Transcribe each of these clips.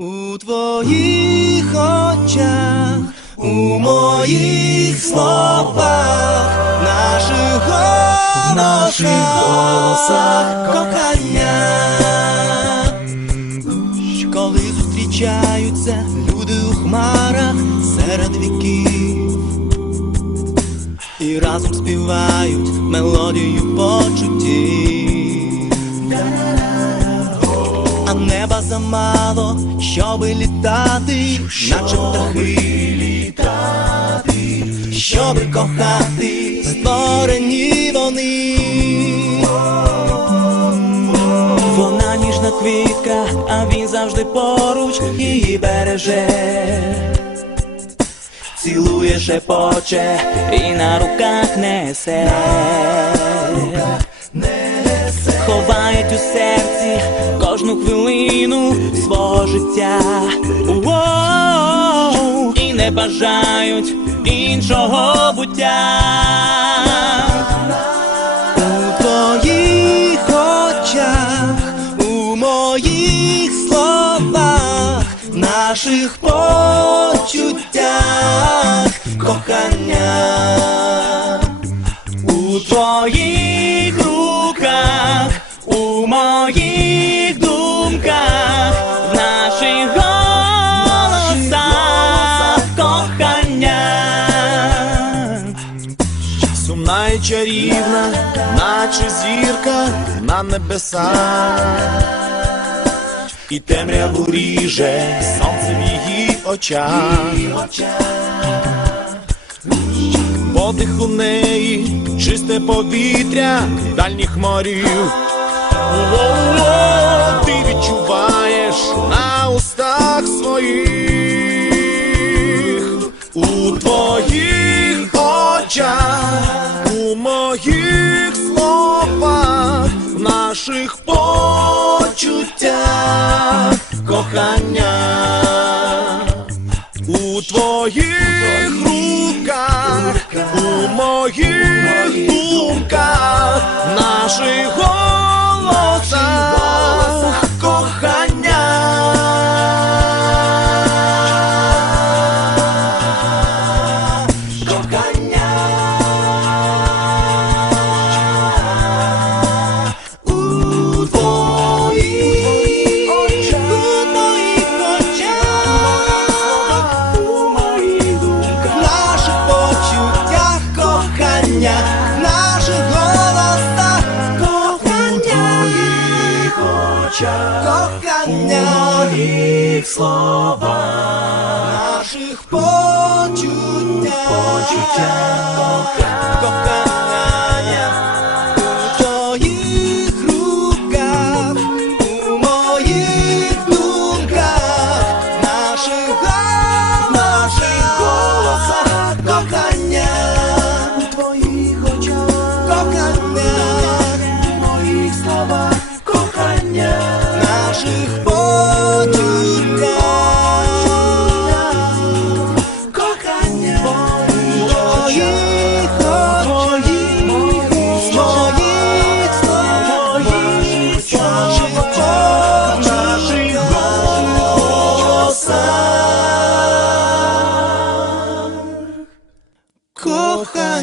У твоїх очах, у моїх словах, наших голосах, наших голосах кохання. Коли зустрічаються люди у хмарах серед віків і разом співають мелодію почуттів. Замало, щоби літати, наче птахи літати, щоби кохати, створені вони. Вона ніжна квітка, а він завжди поруч її береже. Цілує, шепоче і на руках несе. Ховають у серці кожну хвилину свого життя. Воу, і не бажають іншого буття. У твоїх очах, у моїх словах, наших почуттях кохання. У твоїх Сумна і чарівна, наче зірка на небесах, і темряву ріже сонце в її очах, подих у неї, чисте повітря дальніх морів. Ти відчуваєш наших почуттях кохання, у твоїх руках, у моїх думках, наших кохання, наших голосах кохання, кохання, Моїх словах, наших почуттях. почуття кохання.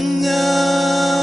anh ơi